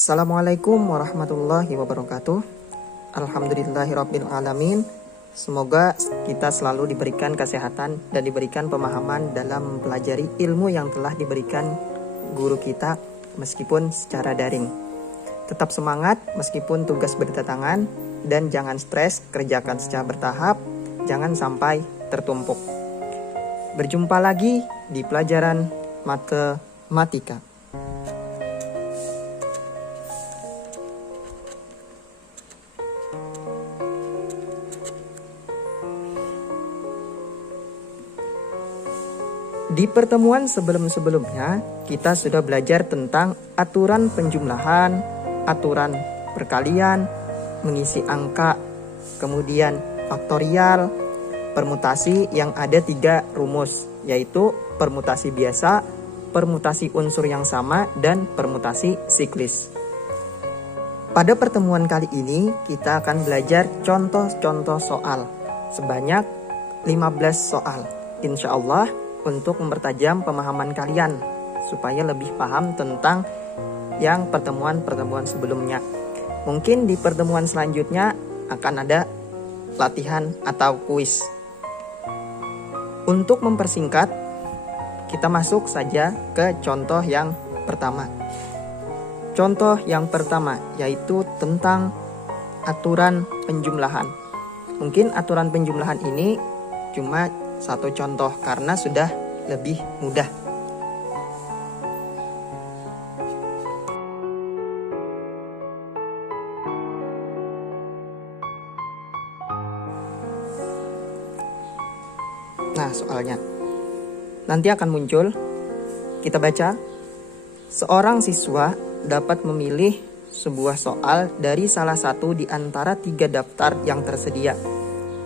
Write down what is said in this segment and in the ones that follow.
Assalamualaikum warahmatullahi wabarakatuh. Alhamdulillahirabbil alamin. Semoga kita selalu diberikan kesehatan dan diberikan pemahaman dalam mempelajari ilmu yang telah diberikan guru kita meskipun secara daring. Tetap semangat meskipun tugas berdatangan dan jangan stres, kerjakan secara bertahap, jangan sampai tertumpuk. Berjumpa lagi di pelajaran matematika. Di pertemuan sebelum-sebelumnya, kita sudah belajar tentang aturan penjumlahan, aturan perkalian, mengisi angka, kemudian faktorial, permutasi yang ada 3 rumus, yaitu permutasi biasa, permutasi unsur yang sama, dan permutasi siklis. Pada pertemuan kali ini, kita akan belajar contoh-contoh soal, sebanyak 15 soal. Insya Allah, untuk mempertajam pemahaman kalian supaya lebih paham tentang yang pertemuan-pertemuan sebelumnya. Mungkin di pertemuan selanjutnya akan ada latihan atau kuis. Untuk mempersingkat, kita masuk saja ke contoh yang pertama. Contoh yang pertama yaitu tentang aturan penjumlahan. Mungkin aturan penjumlahan ini cuma satu contoh karena sudah lebih mudah. Nah, soalnya nanti akan muncul. Kita baca. Seorang siswa dapat memilih sebuah soal dari salah satu di antara 3 daftar yang tersedia.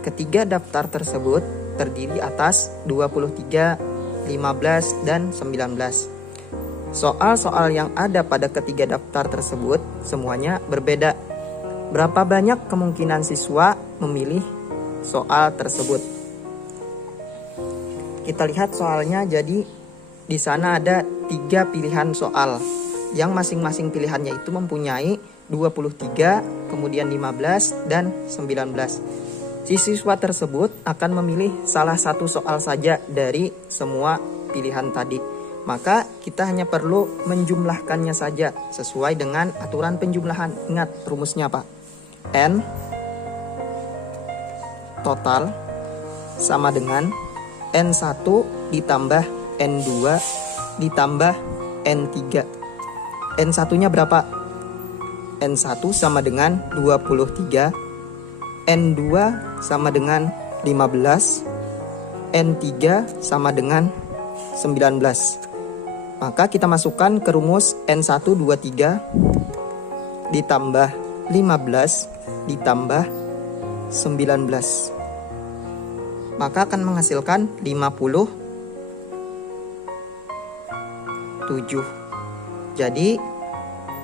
Ketiga daftar tersebut terdiri atas 23, 15, dan 19. Soal-soal yang ada pada ketiga daftar tersebut semuanya berbeda. Berapa banyak kemungkinan siswa memilih soal tersebut? Kita lihat soalnya, jadi di sana ada 3 pilihan soal yang masing-masing pilihannya itu mempunyai 23, kemudian 15, dan 19. Si siswa tersebut akan memilih salah satu soal saja dari semua pilihan tadi. Maka kita hanya perlu menjumlahkannya saja sesuai dengan aturan penjumlahan. Ingat rumusnya apa? N total sama dengan N1 ditambah N2 ditambah N3. N1-nya berapa? N1 sama dengan 23. N2 sama dengan 15, N3 sama dengan 19. Maka kita masukkan ke rumus N1 23 ditambah 15 ditambah 19. Maka akan menghasilkan 57. Jadi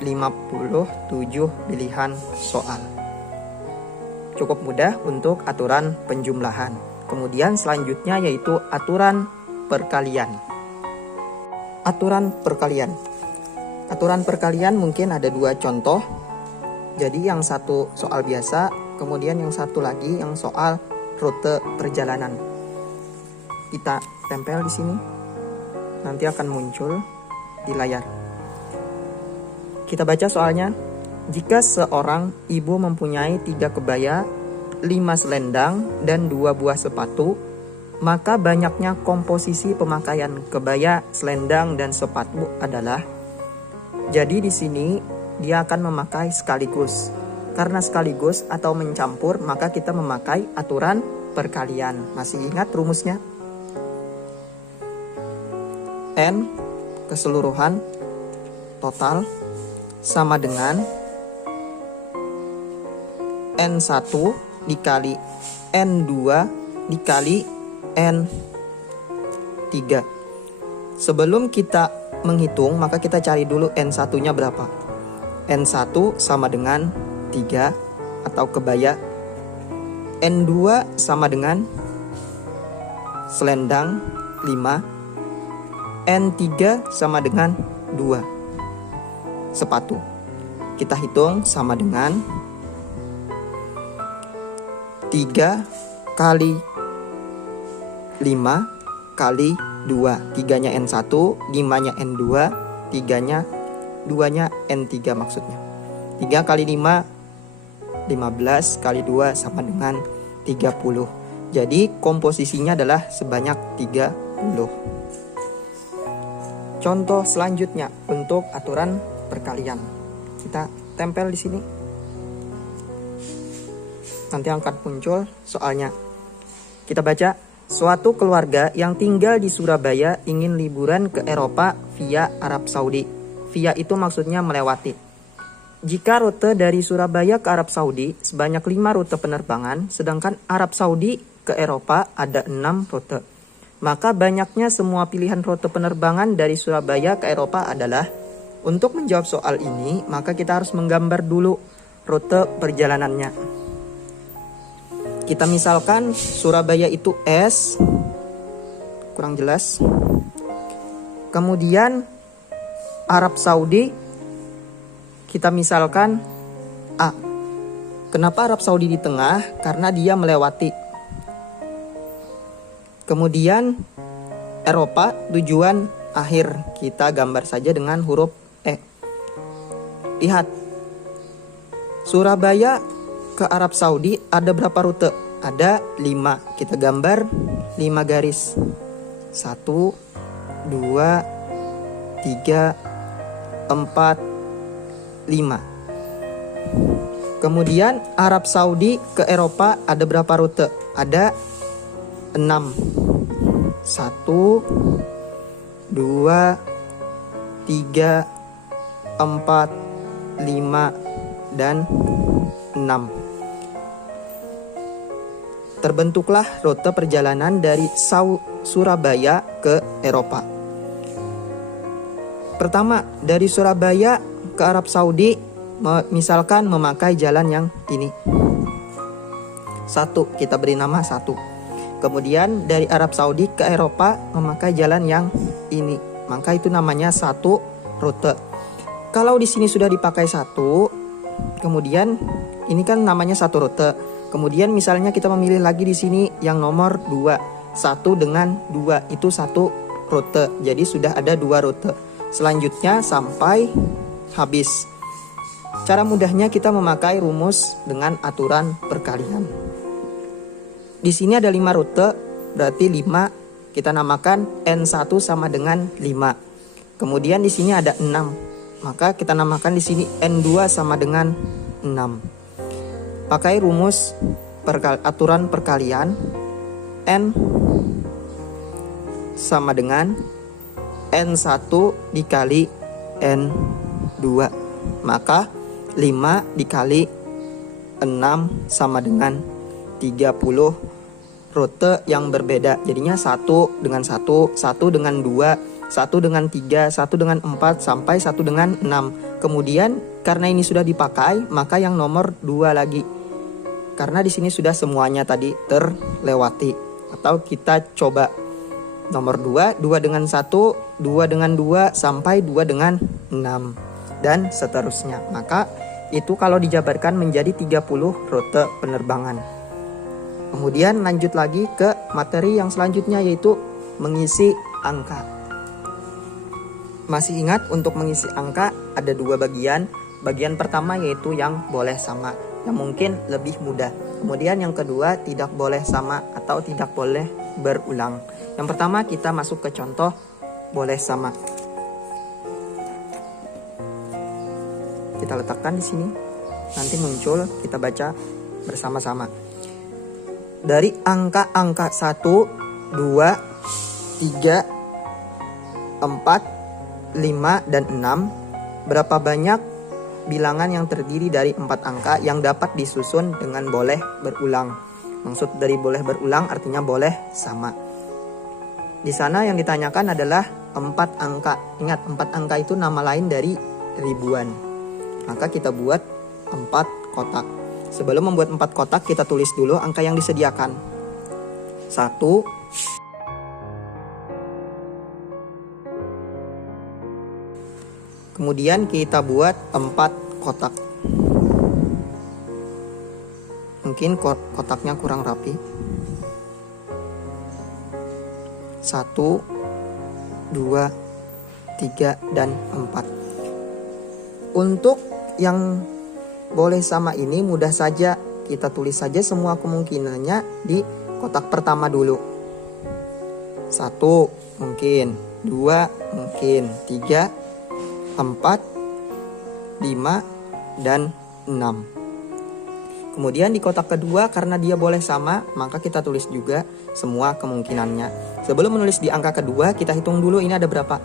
57 pilihan soal. Cukup mudah untuk aturan penjumlahan. Kemudian selanjutnya yaitu aturan perkalian. Aturan perkalian. Aturan perkalian mungkin ada 2 contoh. Jadi yang satu soal biasa, kemudian yang satu lagi yang soal rute perjalanan. Kita tempel di sini. Nanti akan muncul di layar. Kita baca soalnya. Jika seorang ibu mempunyai 3 kebaya, 5 selendang, dan 2 buah sepatu, maka banyaknya komposisi pemakaian kebaya, selendang, dan sepatu adalah. Jadi di sini dia akan memakai sekaligus. Karena sekaligus atau mencampur, maka kita memakai aturan perkalian. Masih ingat rumusnya? N keseluruhan total sama dengan N1 dikali N2 dikali N3. Sebelum kita menghitung, maka kita cari dulu N1-nya berapa. N1 sama dengan 3 atau kebaya. N2 sama dengan selendang 5. N3 sama dengan 2 sepatu. kita hitung sama dengan 3 kali 5 kali 2. 3-nya N1, 5-nya N2, 3-nya 2-nya N3 maksudnya. 3 kali 5, 15 kali 2 sama dengan 30. Jadi komposisinya adalah sebanyak 30. Contoh selanjutnya untuk aturan perkalian. Kita tempel di sini. Nanti akan muncul soalnya. Kita baca, suatu keluarga yang tinggal di Surabaya ingin liburan ke Eropa via Arab Saudi. Via itu maksudnya melewati. Jika rute dari Surabaya ke Arab Saudi sebanyak 5 rute penerbangan, sedangkan Arab Saudi ke Eropa ada 6 rute. Maka banyaknya semua pilihan rute penerbangan dari Surabaya ke Eropa adalah, untuk menjawab soal ini, maka kita harus menggambar dulu rute perjalanannya. Kita misalkan Surabaya itu S, kurang jelas. Kemudian Arab Saudi, kita misalkan A. Kenapa Arab Saudi di tengah? Karena dia melewati. Kemudian Eropa, tujuan akhir, kita gambar saja dengan huruf E. Lihat, Surabaya ke Arab Saudi ada berapa rute? Ada 5. Kita gambar 5 garis. 1, 2, 3, 4, 5. Kemudian Arab Saudi ke Eropa ada berapa rute? Ada 6. 1, 2, 3, 4, 5, dan 6. Terbentuklah rute perjalanan dari Surabaya ke Eropa. Pertama, dari Surabaya ke Arab Saudi, misalkan memakai jalan yang ini. 1, kita beri nama 1. Kemudian dari Arab Saudi ke Eropa memakai jalan yang ini. Maka itu namanya 1 rute. Kalau di sini sudah dipakai 1, kemudian ini kan namanya 1 rute. Kemudian misalnya kita memilih lagi di sini yang nomor 2. 1 dengan 2 itu 1 rute. Jadi sudah ada 2 rute. Selanjutnya sampai habis. Cara mudahnya kita memakai rumus dengan aturan perkalian. Di sini ada 5 rute, berarti 5 kita namakan N1 sama dengan 5. Kemudian di sini ada 6. Maka kita namakan di sini N2 sama dengan 6. Pakai rumus aturan perkalian, N sama dengan N1 dikali N2. Maka 5 dikali 6 sama dengan 30 rute yang berbeda. Jadinya 1 dengan 1, 1 dengan 2, 1 dengan 3, 1 dengan 4, sampai 1 dengan 6. Kemudian karena ini sudah dipakai, maka yang nomor 2 lagi. Karena di sini sudah semuanya tadi terlewati. Atau kita coba nomor 2, 2 dengan 1, 2 dengan 2, sampai 2 dengan 6. Dan seterusnya. Maka itu kalau dijabarkan menjadi 30 rute penerbangan. Kemudian lanjut lagi ke materi yang selanjutnya, yaitu mengisi angka. Masih ingat untuk mengisi angka ada 2 bagian. Bagian pertama yaitu yang boleh sama, yang mungkin lebih mudah. Kemudian yang kedua tidak boleh sama atau tidak boleh berulang. Yang pertama kita masuk ke contoh boleh sama. Kita letakkan di sini. Nanti muncul, kita baca bersama-sama. Dari angka-angka 1, 2, 3, 4, 5, dan 6, berapa banyak bilangan yang terdiri dari 4 angka yang dapat disusun dengan boleh berulang. Maksud dari boleh berulang artinya boleh sama. Di sana yang ditanyakan adalah 4 angka. Ingat, 4 angka itu nama lain dari ribuan. Maka kita buat 4 kotak. Sebelum membuat 4 kotak, kita tulis dulu angka yang disediakan. 1, kemudian kita buat 4 kotak. Mungkin kotaknya kurang rapi. 1, 2, 3, dan 4. Untuk yang boleh sama ini mudah saja, kita tulis saja semua kemungkinannya di kotak pertama dulu. 1 mungkin, 2 mungkin, 3, 4, 5, dan 6. Kemudian di kotak kedua, karena dia boleh sama, maka kita tulis juga semua kemungkinannya. Sebelum menulis di angka kedua, kita hitung dulu ini ada berapa.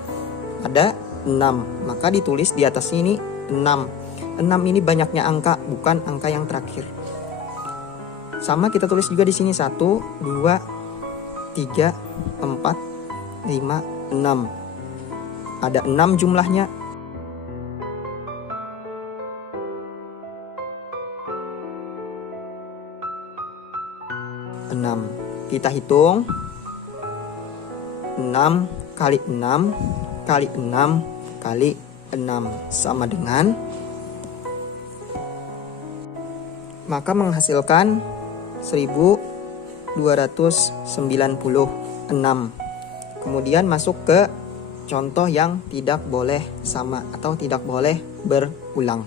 Ada 6, maka ditulis di atas ini 6. 6 ini banyaknya angka, bukan angka yang terakhir. Sama kita tulis juga di sini 1, 2, 3, 4, 5, 6. Ada 6 jumlahnya. Kita hitung 6 kali 6 kali 6 kali 6 sama dengan, maka menghasilkan 1296. Kemudian masuk ke contoh yang tidak boleh sama atau tidak boleh berulang.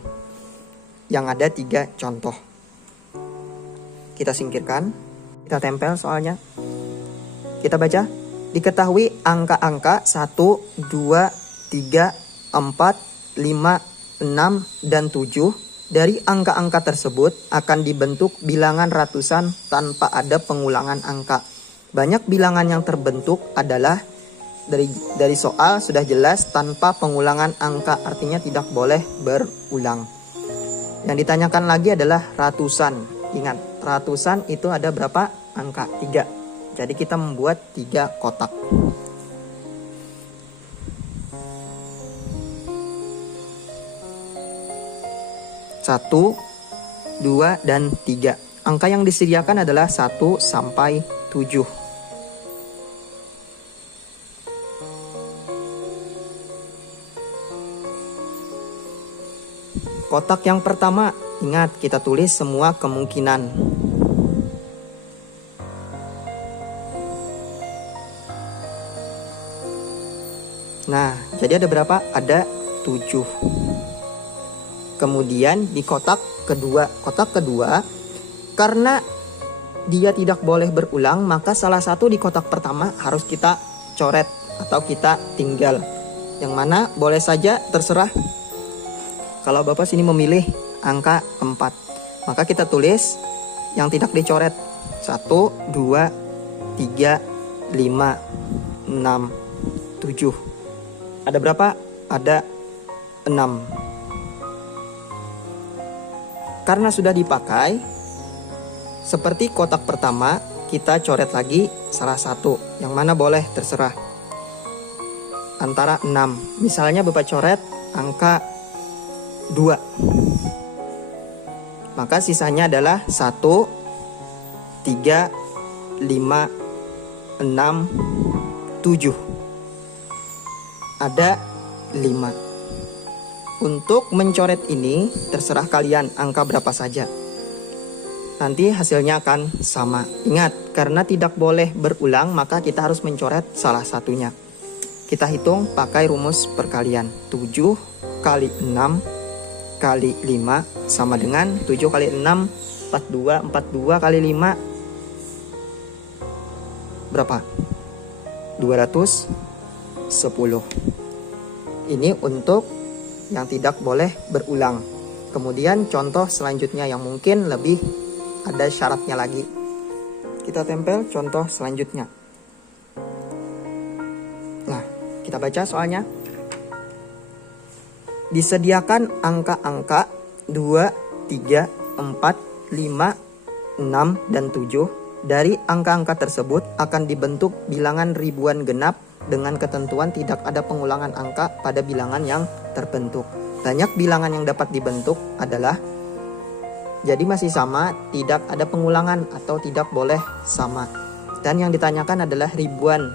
Yang ada 3 contoh. Kita singkirkan, kita tempel soalnya. Kita baca. Diketahui angka-angka 1, 2, 3, 4, 5, 6, dan 7 dari angka-angka tersebut akan dibentuk bilangan ratusan tanpa ada pengulangan angka. Banyak bilangan yang terbentuk adalah dari soal sudah jelas tanpa pengulangan angka, artinya tidak boleh berulang. Yang ditanyakan lagi adalah ratusan. Ingat, ratusan itu ada berapa angka? 3. Jadi kita membuat 3 kotak. Satu, 2, dan 3. Angka yang disediakan adalah 1 sampai 7. Kotak yang pertama, ingat kita tulis semua kemungkinan. Nah, jadi ada berapa? Ada 7. Kemudian di kotak kedua, karena dia tidak boleh berulang, maka salah satu di kotak pertama harus kita coret atau kita tinggal. Yang mana boleh saja terserah. Kalau Bapak sini memilih angka 4, maka kita tulis yang tidak dicoret. 1, 2, 3, 5, 6, 7. Ada berapa? Ada 6. Karena sudah dipakai, seperti kotak pertama, kita coret lagi salah satu. Yang mana boleh terserah. Antara 6. Misalnya Bapak coret angka 2. Maka sisanya adalah 1, 3, 5, 6, 7. Ada 5. Untuk mencoret ini terserah kalian angka berapa saja. Nanti hasilnya akan sama. Ingat, karena tidak boleh berulang maka kita harus mencoret salah satunya. Kita hitung pakai rumus perkalian. 7 kali 6 kali 5 sama dengan 7 kali 6 42. 42 kali 5 berapa? 210. Ini untuk yang tidak boleh berulang. Kemudian contoh selanjutnya yang mungkin lebih ada syaratnya lagi. Kita tempel contoh selanjutnya. Nah, kita baca soalnya. Disediakan angka-angka 2, 3, 4, 5, 6, dan 7. Dari angka-angka tersebut akan dibentuk bilangan ribuan genap dengan ketentuan tidak ada pengulangan angka pada bilangan yang terbentuk. Banyak bilangan yang dapat dibentuk adalah, jadi masih sama, tidak ada pengulangan atau tidak boleh sama. Dan yang ditanyakan adalah ribuan,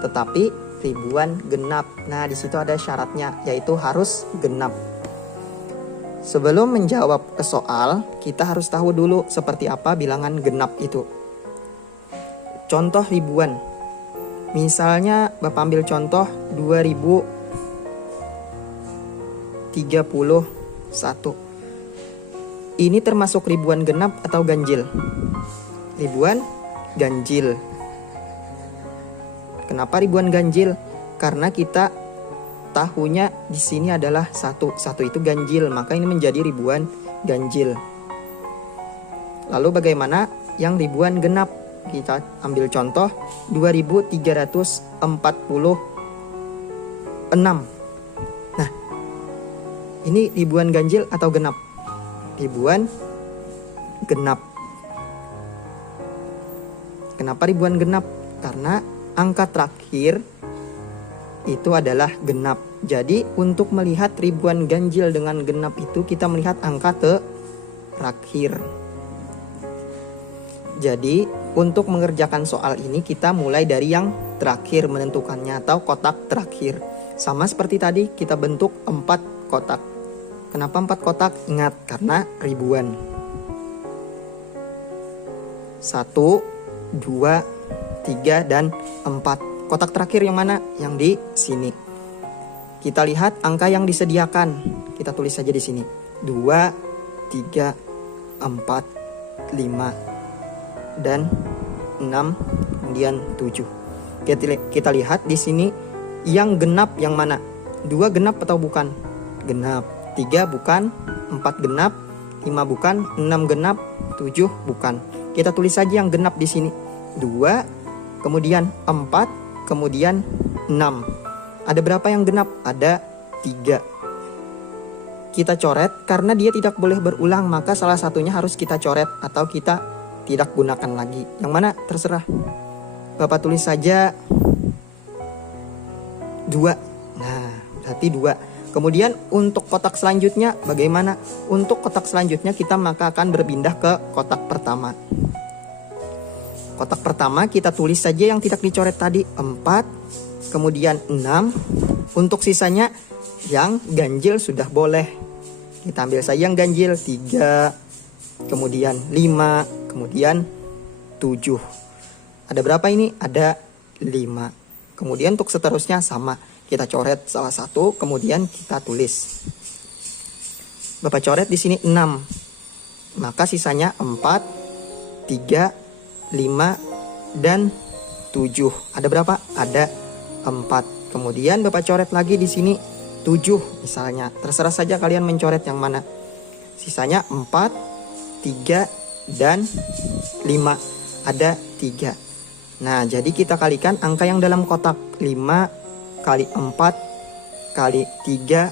tetapi ribuan genap. Nah, di situ ada syaratnya, yaitu harus genap. Sebelum menjawab ke soal, kita harus tahu dulu seperti apa bilangan genap itu. Contoh ribuan. Misalnya Bapak ambil contoh 2031. Ini termasuk ribuan genap atau ganjil? Ribuan ganjil. Kenapa ribuan ganjil? Karena kita tahunya di sini adalah satu itu ganjil, maka ini menjadi ribuan ganjil. Lalu bagaimana yang ribuan genap? Kita ambil contoh 2346. Nah, ini ribuan ganjil atau genap? Ribuan genap. Kenapa ribuan genap? Karena angka terakhir itu adalah genap. Jadi untuk melihat ribuan ganjil dengan genap itu kita melihat angka terakhir. Jadi untuk mengerjakan soal ini kita mulai dari yang terakhir menentukannya atau kotak terakhir. Sama seperti tadi kita bentuk 4 kotak. Kenapa 4 kotak? Ingat, karena ribuan. 1, 2, 3, dan 4. Kotak terakhir yang mana? Yang di sini. Kita lihat angka yang disediakan. Kita tulis saja di sini. 2, 3, 4, 5, dan 6, kemudian 7. Kita lihat di sini yang genap yang mana? 2 genap atau bukan? Genap. 3 bukan, 4 genap, 5 bukan, 6 genap, 7 bukan. Kita tulis saja yang genap di sini. 2, kemudian 4, kemudian 6. Ada berapa yang genap? Ada 3. Kita coret karena dia tidak boleh berulang, maka salah satunya harus kita coret atau kita tidak gunakan lagi. Yang mana? Terserah. Bapak tulis saja 2. Nah, berarti 2. Kemudian untuk kotak selanjutnya bagaimana? Untuk kotak selanjutnya kita maka akan berpindah ke kotak pertama. Kotak pertama kita tulis saja yang tidak dicoret tadi 4, kemudian 6. Untuk sisanya yang ganjil sudah boleh. Kita ambil saja yang ganjil 3, kemudian 5, kemudian 7. Ada berapa ini? Ada 5. Kemudian untuk seterusnya sama. Kita coret salah satu, kemudian kita tulis. Bapak coret di sini 6. Maka sisanya 4, 3, 5, dan 7. Ada berapa? Ada 4. Kemudian Bapak coret lagi di sini 7 misalnya. Terserah saja kalian mencoret yang mana. Sisanya 4, 3, dan 5. Ada 3. Nah, jadi kita kalikan angka yang dalam kotak. 5 kali 4 kali 3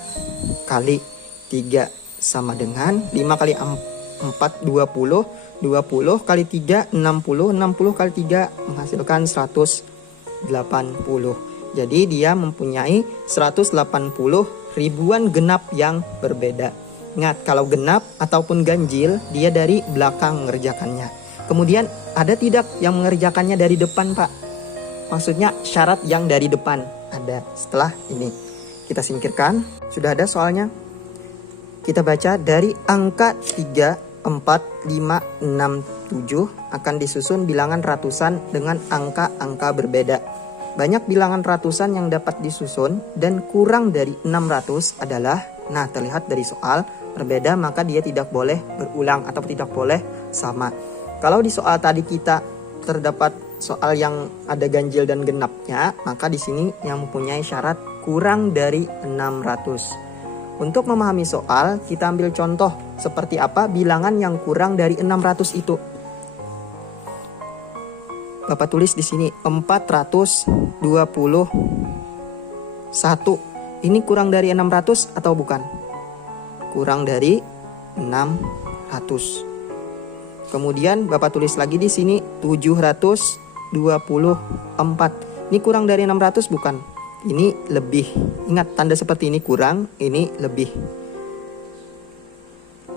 kali 3 sama dengan 5 kali 4 20, 20 kali 3 60, 60 kali 3 menghasilkan 180. Jadi dia mempunyai 180 ribuan genap yang berbeda. Ingat, kalau genap ataupun ganjil dia dari belakang mengerjakannya. Kemudian ada tidak yang mengerjakannya dari depan, Pak? Maksudnya syarat yang dari depan. Ada setelah ini. Kita singkirkan. Sudah ada soalnya. Kita baca dari angka 3, 4, 5, 6, 7 akan disusun bilangan ratusan dengan angka-angka berbeda. Banyak bilangan ratusan yang dapat disusun dan kurang dari 600 adalah, nah terlihat dari soal, berbeda maka dia tidak boleh berulang atau tidak boleh sama. Kalau di soal tadi kita terdapat soal yang ada ganjil dan genapnya, maka di sini yang mempunyai syarat kurang dari 600. Untuk memahami soal, kita ambil contoh seperti apa bilangan yang kurang dari 600 itu. Bapak tulis di sini 421. Ini kurang dari 600 atau bukan? Kurang dari 600. Kemudian Bapak tulis lagi di sini 724. Ini kurang dari 600 bukan? Ini lebih. Ingat, tanda seperti ini kurang, ini lebih.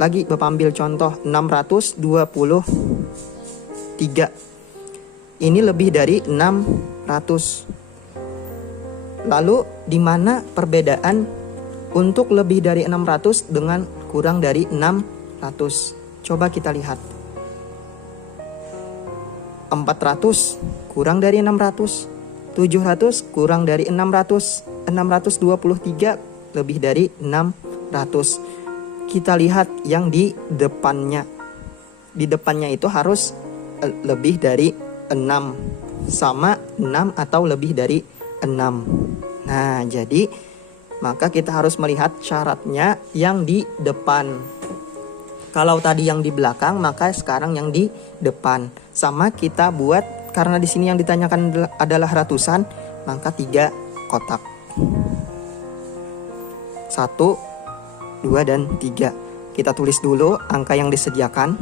Lagi Bapak ambil contoh 623. Ini lebih dari 600. Lalu di mana perbedaan untuk lebih dari 600 dengan kurang dari 600. Coba kita lihat. 400 kurang dari 600. 700 kurang dari 600. 623 lebih dari 600. Kita lihat yang di depannya. Di depannya itu harus lebih dari 6. Sama 6 atau lebih dari 6. Nah, jadi maka kita harus melihat syaratnya yang di depan. Kalau tadi yang di belakang, maka sekarang yang di depan. Sama kita buat, karena di sini yang ditanyakan adalah ratusan, maka 3 kotak. 1, 2, dan 3. Kita tulis dulu angka yang disediakan.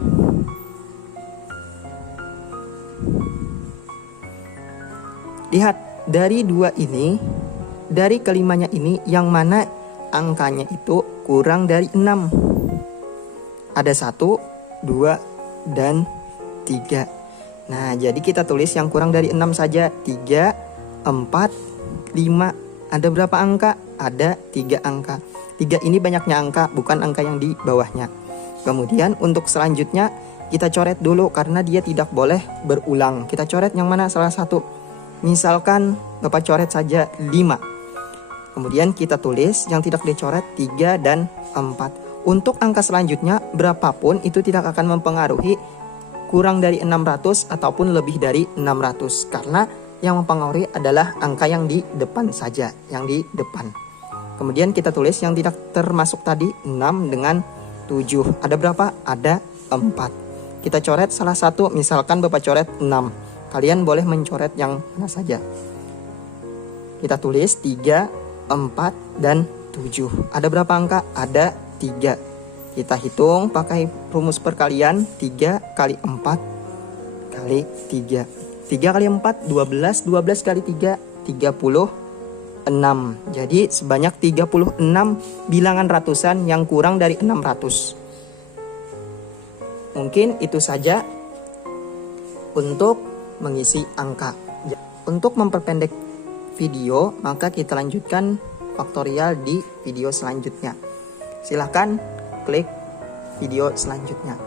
Lihat, dari 2 ini, dari kelimanya ini, yang mana angkanya itu kurang dari 6. Ada 1, 2, dan 3. Nah, jadi kita tulis yang kurang dari 6 saja. 3, 4, 5. Ada berapa angka? Ada 3 angka. 3 ini banyaknya angka, bukan angka yang di bawahnya. Kemudian untuk selanjutnya kita coret dulu karena dia tidak boleh berulang. Kita coret yang mana salah satu. Misalkan Bapak coret saja 5. Kemudian kita tulis yang tidak dicoret 3 dan 4. Untuk angka selanjutnya berapapun itu tidak akan mempengaruhi kurang dari 600 ataupun lebih dari 600. Karena yang mempengaruhi adalah angka yang di depan saja, yang di depan. Kemudian kita tulis yang tidak termasuk tadi 6 dengan 7. Ada berapa? Ada 4. Kita coret salah satu, misalkan Bapak coret 6. Kalian boleh mencoret yang mana saja. Kita tulis 3, 4, dan 7. Ada berapa angka? Ada 3. Kita hitung pakai rumus perkalian. 3 kali 4 kali 3. 3 kali 4, 12. 12 kali 3, 36. Jadi sebanyak 36 bilangan ratusan yang kurang dari 600. Mungkin itu saja untuk mengisi angka. Untuk memperpendek video, maka kita lanjutkan faktorial di video selanjutnya. Silahkan klik video selanjutnya.